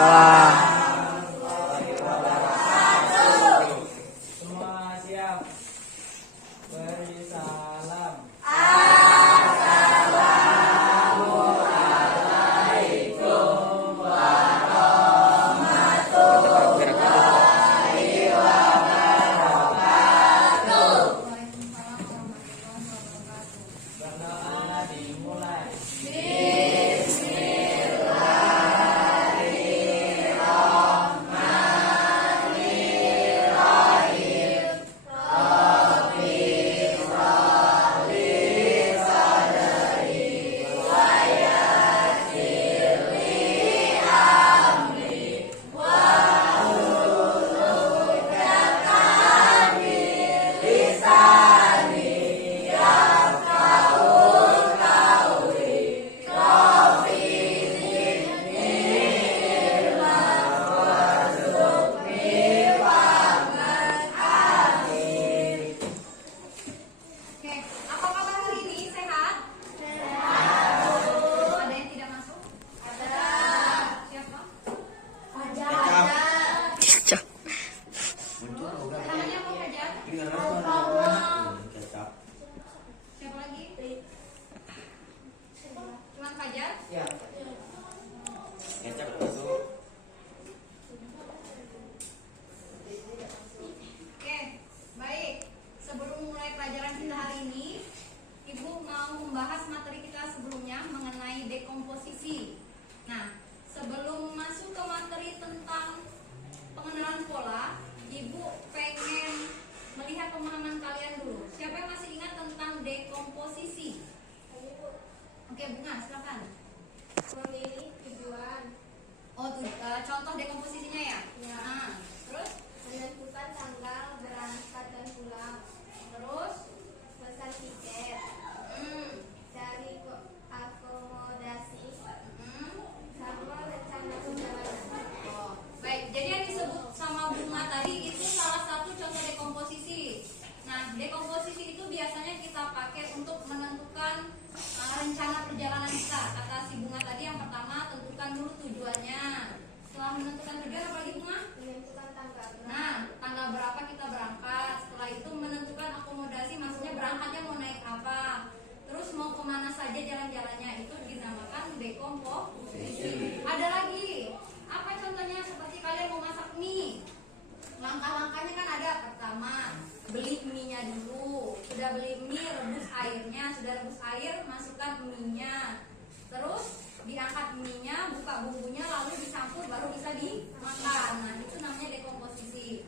Waalaikumsalam. Semua siap. Beri salam. Berdoa dimulai. Oke, apa kabar hari ini? Sehat? Ada yang tidak masuk? Ada. Siapa? Fajar. Namanya apa Fajar? Siapa lagi? Cuman Fajar? Ya. Oke, baik. Sebelum mulai pelajaran kita hari ini, Ibu mau membahas materi kita sebelumnya mengenai dekomposisi. Nah, sebelum masuk ke materi tentang pengenalan pola, Ibu pengen melihat pemahaman kalian dulu. Siapa yang masih ingat tentang dekomposisi? Oke, Bunga, silakan. Memilih tujuan, Oh, contoh dekomposisinya ya? Ya. Nah, terus? menentukan tanggal berangkat dan pulang, Terus? pesan tiket, cari akomodasi, sama rencana perjalanan. Oh, baik. Jadi yang disebut sama Bunga tadi itu salah satu contoh dekomposisi. Nah, dekomposisi itu biasanya kita pakai untuk menentukan rencana perjalanan kita. Kata si Bunga tadi yang pertama tentukan dulu tujuannya. Setelah menentukan tujuan apa lagi Bunga? Menentukan tanggal Nah, tanggal berapa kita berangkat. Setelah itu menentukan akomodasi, maksudnya berangkatnya mau naik apa. Terus mau kemana saja jalan-jalannya, itu dinamakan dekomposisi. Ada lagi, apa contohnya seperti kalian mau masak mie. Langkah-langkahnya kan ada. Pertama, beli mie-nya dulu. Sudah beli mie, rebus airnya. Sudah rebus air, masukkan mie-nya. Terus diangkat mie-nya, buka bumbunya, lalu dicampur, baru bisa dimakan. Nah, itu namanya dekomposisi.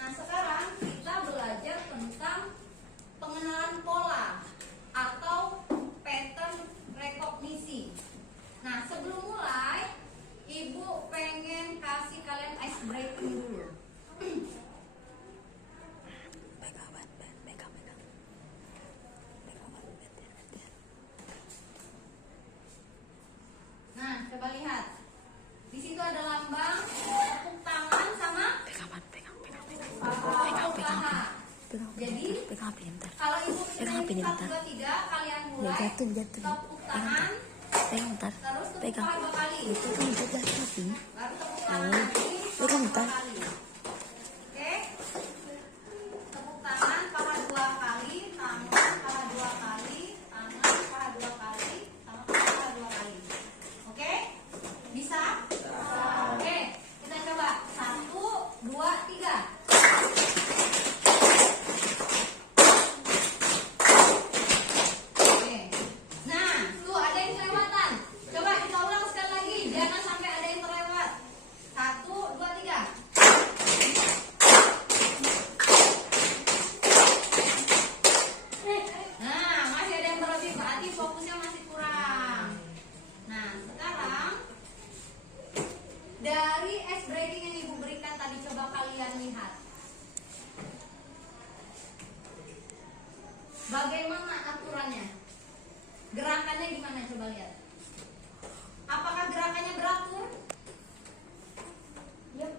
Nah, sekarang kita belajar tentang pengenalan pola atau pattern rekognisi. Nah, sebelum mulai, Ibu pengen kasih kalian ice breaking dulu. Nah, coba lihat. Di situ ada lambang tepuk tangan sama paha. Jadi, kalau Ibu Pegang HP ini bentar. 1, 2, 3, kalian mulai Jatuh. tepuk tangan, Pegang bentar. terus tepuk Pegang. paha 2 kali. Itu kan udah tapi. Baru tepuk tangan lagi, Pegang paha bentar. 2 kali. Oke? Tepuk tangan, paha 2 kali, tangan, paha 2 kali, tangan, paha 2 kali, tangan, paha 2 kali. Oke? Bisa? Oke, kita coba. 1, 2, 3. Oke. Nah, tuh ada yang kelewatan. Coba kita ulang sekali lagi. Jangan sampai ada yang terlewat. 1, 2, 3. Nah, masih ada yang berlebih. Berarti fokusnya masih kurang. Nah, sekarang dari ice breaking yang Ibu berikan tadi, coba kalian lihat. Bagaimana aturannya? Gerakannya gimana? Coba lihat. Apakah gerakannya beratur? Yep.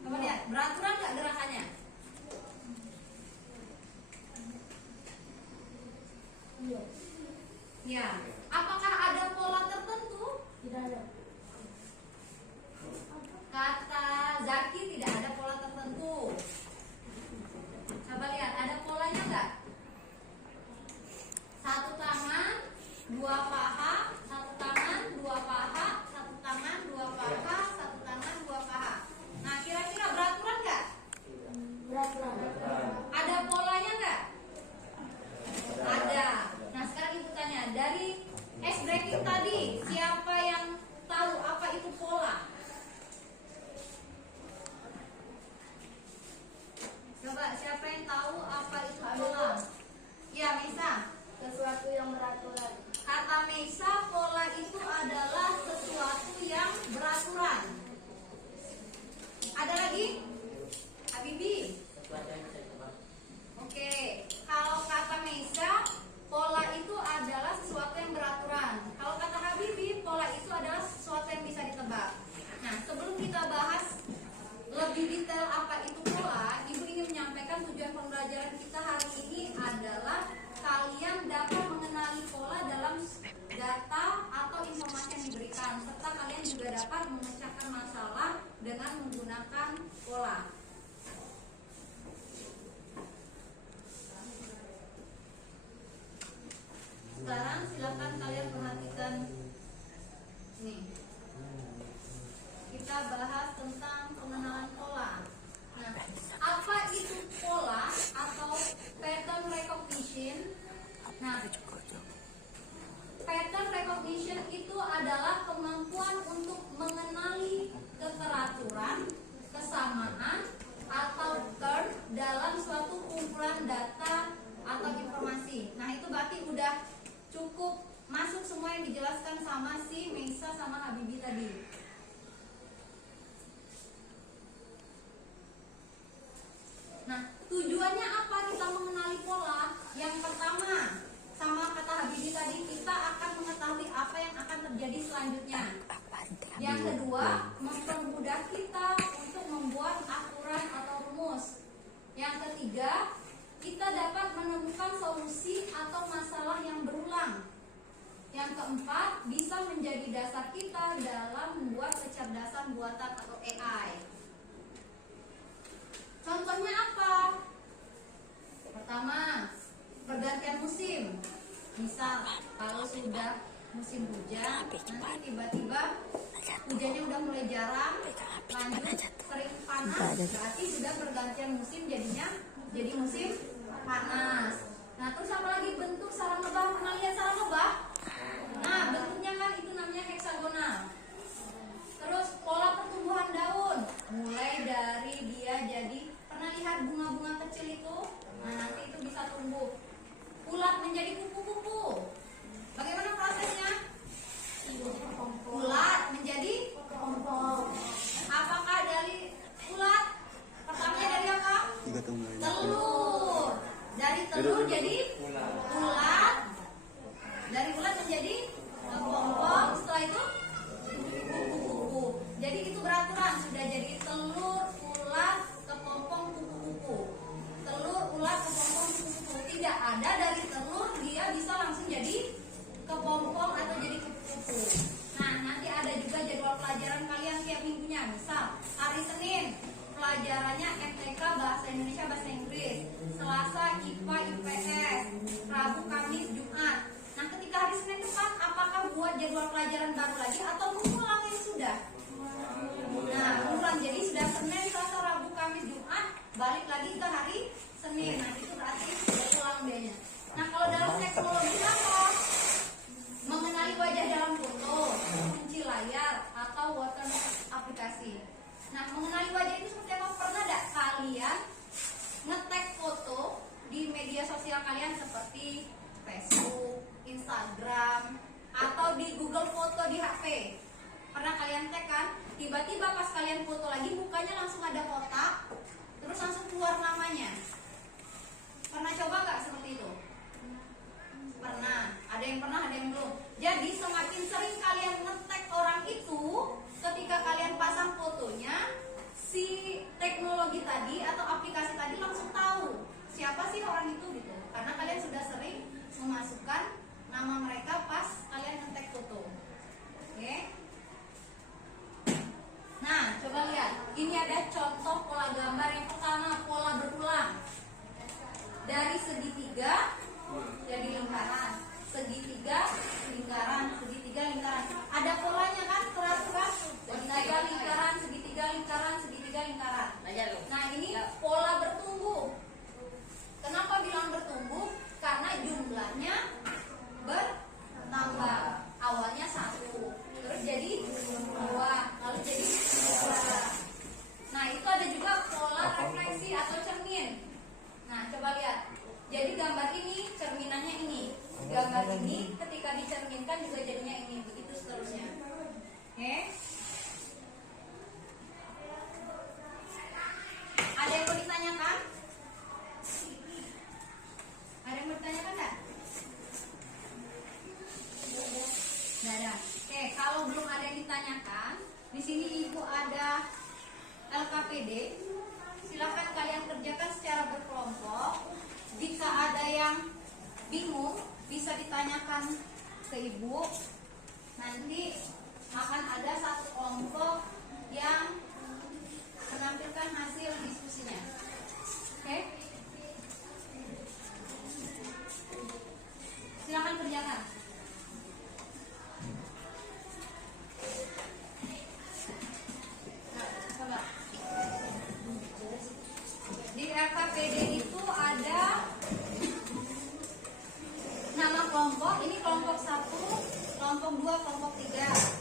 Coba lihat, beraturan nggak gerakannya? Iya. Ya. Apakah ada pola tertentu? Tidak ada. Kata Zaki tidak ada pola tertentu. Coba lihat, ada polanya nggak? Satu tangan, dua paha, satu tangan, dua paha, satu tangan, dua paha, satu tangan, dua paha. Nah, kira-kira beraturan nggak? Beraturan. Ada polanya nggak? Ada. Nah, sekarang ibu tanya, dari ice breaking tadi, siapa yang tahu apa itu pola? Coba, siapa yang tahu apa itu pola? Ya, Mesa. Sesuatu yang beraturan. Kata Mesa, pola itu adalah sesuatu yang beraturan. Ada lagi? Habibi? Oke, kalau kata Mesa, pola itu adalah sesuatu yang beraturan. Kalau kata Habibi, pola itu adalah sesuatu yang bisa ditebak. Nah, sebelum kita bahas lebih detail apa itu pola, Ibu ingin menyampaikan tujuan pembelajaran kita hari ini adalah kalian dapat mengenali pola dalam data atau informasi yang diberikan, serta kalian juga dapat memecahkan masalah dengan menggunakan pola. Sekarang silakan kalian perhatikan nih. Kita bahas tentang pengenalan pola. Nah, apa itu pola atau pattern recognition? Nah, pattern recognition itu adalah kemampuan untuk mengenali keteraturan, kesamaan, atau term dalam suatu kumpulan data atau informasi. Nah, itu berarti udah cukup masuk semua yang dijelaskan sama si Mesa sama Habibi tadi. Nah, tujuannya apa kita mengenali pola? Yang pertama, sama kata Habibi tadi, kita akan mengetahui apa yang akan terjadi selanjutnya. Yang kedua, mempermudah kita untuk membuat aturan atau rumus. Yang ketiga, kita dapat menemukan solusi atau masalah yang berulang. Yang keempat, bisa menjadi dasar kita dalam membuat kecerdasan buatan atau AI. Contohnya apa? Pertama, pergantian musim. Misal, kalau sudah musim hujan, nanti tiba-tiba hujannya udah mulai jarang, lanjut sering panas, berarti sudah pergantian musim, jadinya jadi musim panas. Nah, terus apa lagi? Bentuk sarang lebah. Pernah lihat sarang lebah? Nah, bentuknya kan itu namanya heksagonal. Terus pola pertumbuhan daun, mulai dari dia jadi, pernah lihat bunga-bunga kecil itu? Nah, nanti itu bisa tumbuh. Ulat menjadi kupu-kupu. Bagaimana prosesnya? Ulat menjadi kepompong. Apakah dari ulat? Pertamanya dari apa? Telur. Dari telur jadi ulat. Dari ulat menjadi kepompong. Setelah itu kupu-kupu. Jadi itu beraturan. Sudah jadi telur, ulat, kepompong, kupu-kupu. Telur, ulat, kepompong, kupu-kupu. Tidak ada dari telur dia bisa langsung jadi kepompong atau jadi kupu-kupu. Nah, nanti ada juga jadwal pelajaran kalian tiap minggunya. Misal hari Senin pelajarannya MTK Bahasa Indonesia Bahasa Inggris, Selasa IPA IPS, Rabu Kamis Jumat. Nah, ketika hari Senin depan apakah buat jadwal pelajaran baru lagi atau mengulang yang sudah? Nah, mengulang, jadi sudah Senin, Selasa, Rabu Kamis Jumat, balik lagi ke hari Senin. Nah, itu berarti ulang dia-nya. Nah, kalau dalam teknologi apa? Mengenali wajah dalam foto, kunci layar, atau watermark aplikasi. Nah, mengenali wajah itu seperti apa? Pernah tidak kalian nge-tag foto di media sosial kalian seperti Facebook, Instagram, atau di Google Foto di HP? Pernah kalian tag kan? Tiba-tiba pas kalian foto lagi mukanya langsung ada kotak, terus langsung keluar namanya. Pernah coba nggak seperti itu? Pernah. Ada yang pernah, ada yang belum. Jadi semakin sering kalian nge-tag orang itu, ketika kalian pasang fotonya, si teknologi tadi atau aplikasi tadi langsung tahu siapa sih orang itu gitu. Karena kalian sudah sering memasukkan nama mereka pas kalian nge-tag foto. Oke? dari segitiga jadi lingkaran, segitiga lingkaran, segitiga lingkaran. Ada polanya kan, teratur. Segitiga lingkaran, segitiga lingkaran, segitiga lingkaran. Nah ini pola bertumbuh. Kenapa bilang bertumbuh? Karena jumlahnya bertambah. Awalnya 1, terus jadi 2, lalu jadi 3. Nah itu ada juga pola refleksi atau cermin. Nah coba lihat. Jadi gambar ini cerminannya ini. Gambar ini ketika dicerminkan juga jadinya ini. Begitu seterusnya. Oke. Ada yang mau ditanyakan? Ada yang mau ditanyakan nggak? Nggak ada. Oke, kalau belum ada yang ditanyakan, di sini ibu ada LKPD. Silakan kalian kerjakan secara berkelompok. Jika ada yang bingung, bisa ditanyakan ke ibu. Nanti akan ada satu kelompok yang menampilkan hasil diskusinya. Oke? Silakan kerjakan. Nah, coba. Di LKPD itu ada nama kelompok. Ini kelompok 1, kelompok 2, kelompok 3.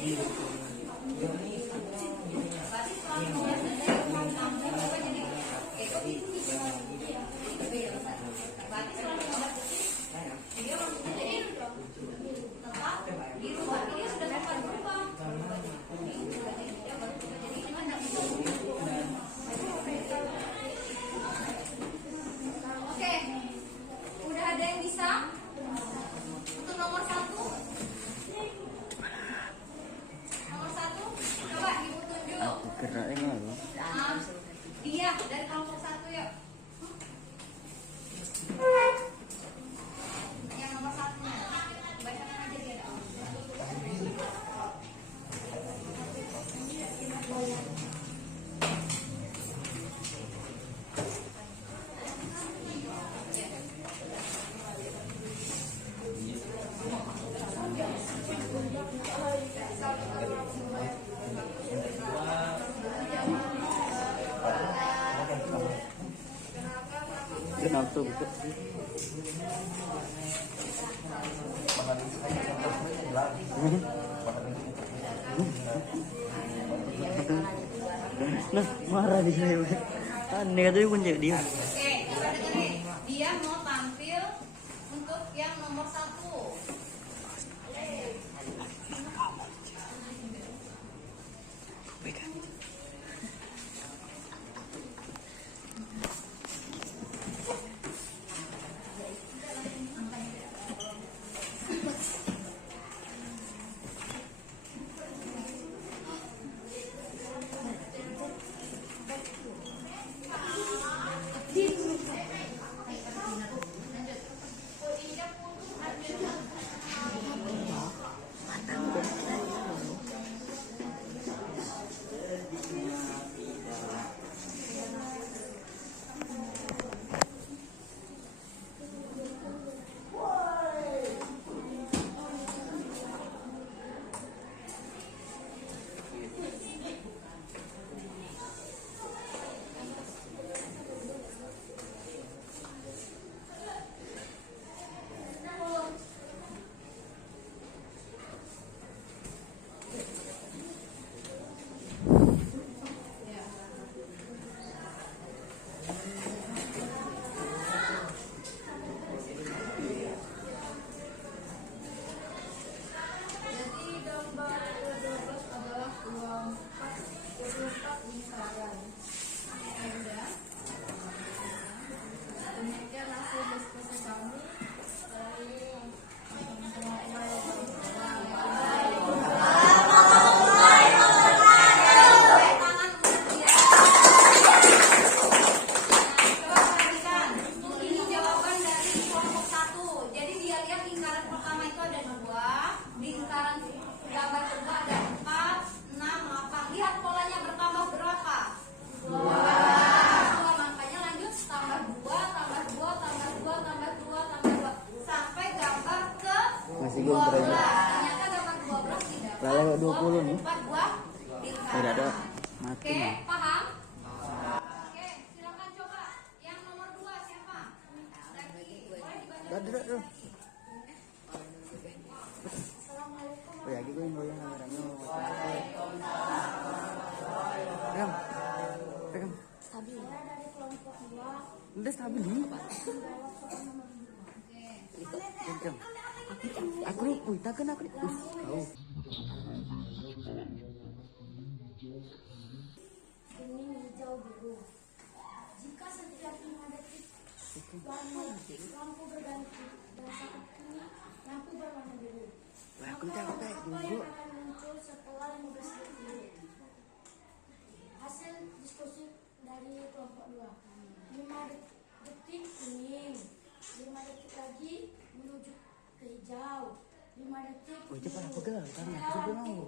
Berarti setelah 15 detik kamu coba jadi kok biru gitu. Berarti setelah 15 detik dia langsung jadi tetap biru. Berarti dia sudah sempat berubah. Dia baru jadi ada. Oke, udah ada yang bisa untuk nomor 1. Nomor 1, coba ibu tunjuk. Geraknya loh. Dia dari kelompok 1 yuk. Yang nomor 1-nya. Bacakan aja dia. Kenapa tuh? Nah, marah di saya. Aneh katanya kunci dia. Oke, coba dengerin. Dia mau tampil untuk yang nomor 1. Masih belum terjadi. Ternyata dapat 12 tidak. Lalu 20 nih. 4 buah lingkaran. Udah ada mati. Oke, paham? Oke, silakan coba. Yang nomor 2 siapa? Zaki. Boleh dibaca. Aduh. Oh ya, gue yang goyang kameranya. Pegang. Stabil. Dari kelompok 2. Udah stabil nih. Pegang. Aku nih, takkan aku nih. Oh. Kuning, hijau, biru. Jika setiap 5 detik lampu berganti dan saat kuning lampu berwarna biru. Aku Maka capek apa juga. yang akan muncul setelah 15 detik? Hasil diskusi dari kelompok 2. 5 detik kuning, 5 detik lagi menuju ke hijau, 5 detik Oh, cepat biru. aku gelar karena aku sudah mau.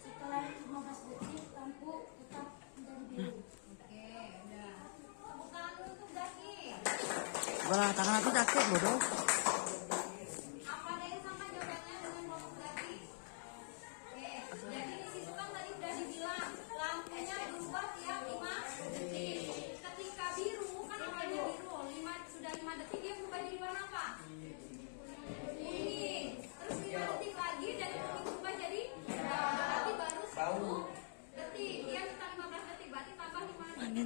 Setelah 15 detik lampu tetap menjadi biru. Oke, udah. Tepuk tangan dulu untuk Zaki. Wah, tangan aku sakit bodoh. Apa ada yang sama jawabannya dengan kelompok Zaki? Oke, jadi di situ kan tadi udah dibilang lampunya berubah tiap 5 detik. Ketika biru kan awalnya biru, 5 detik dia berubah jadi warna apa? Kuning. Terus 5 detik lagi dari kuning berubah jadi hijau.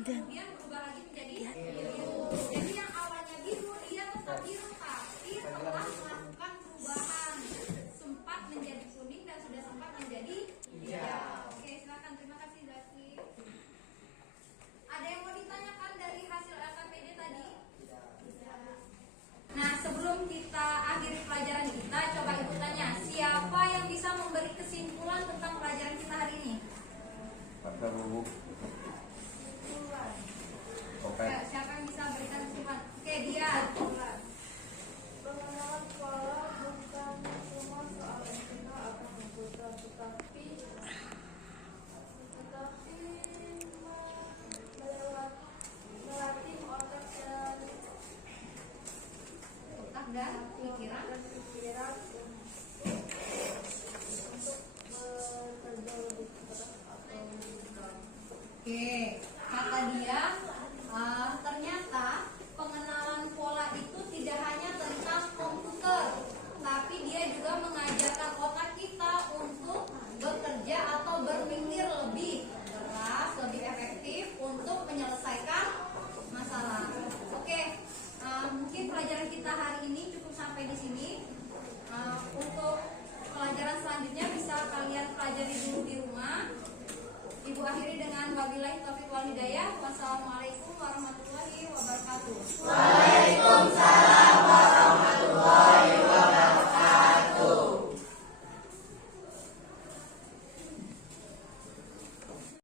kemudian berubah lagi menjadi biru. Jadi yang awalnya biru dia tetap biru, tapi telah melakukan perubahan, sempat menjadi kuning dan sudah sempat menjadi hijau. Oke, silakan. Terima kasih Zaki. Ada yang mau ditanyakan dari hasil LKPD tadi? Nah, sebelum kita akhiri pelajaran kita, coba ibu tanya, siapa yang bisa memberi kesimpulan tentang pelajaran kita hari ini? Pada bubuk. Oke. Siapa yang bisa berikan kesimpulan? Oke, dia. Pengenalan pola bukan cuma soal kita akan membutuhkan, tetapi melatih otak Dan pikiran. Untuk bekerja lebih keras atau lebih baik. Oke, kata dia ternyata pengenalan pola itu tidak hanya tentang komputer, tapi dia juga mengajarkan otak kita untuk bekerja atau berpikir lebih keras, lebih efektif untuk menyelesaikan masalah. Oke, mungkin pelajaran kita hari ini cukup sampai di sini. Untuk pelajaran selanjutnya bisa kalian pelajari dulu di rumah. Ibu akhiri dengan wabillahi taufiq wal hidayah. Wassalamualaikum warahmatullahi wabarakatuh.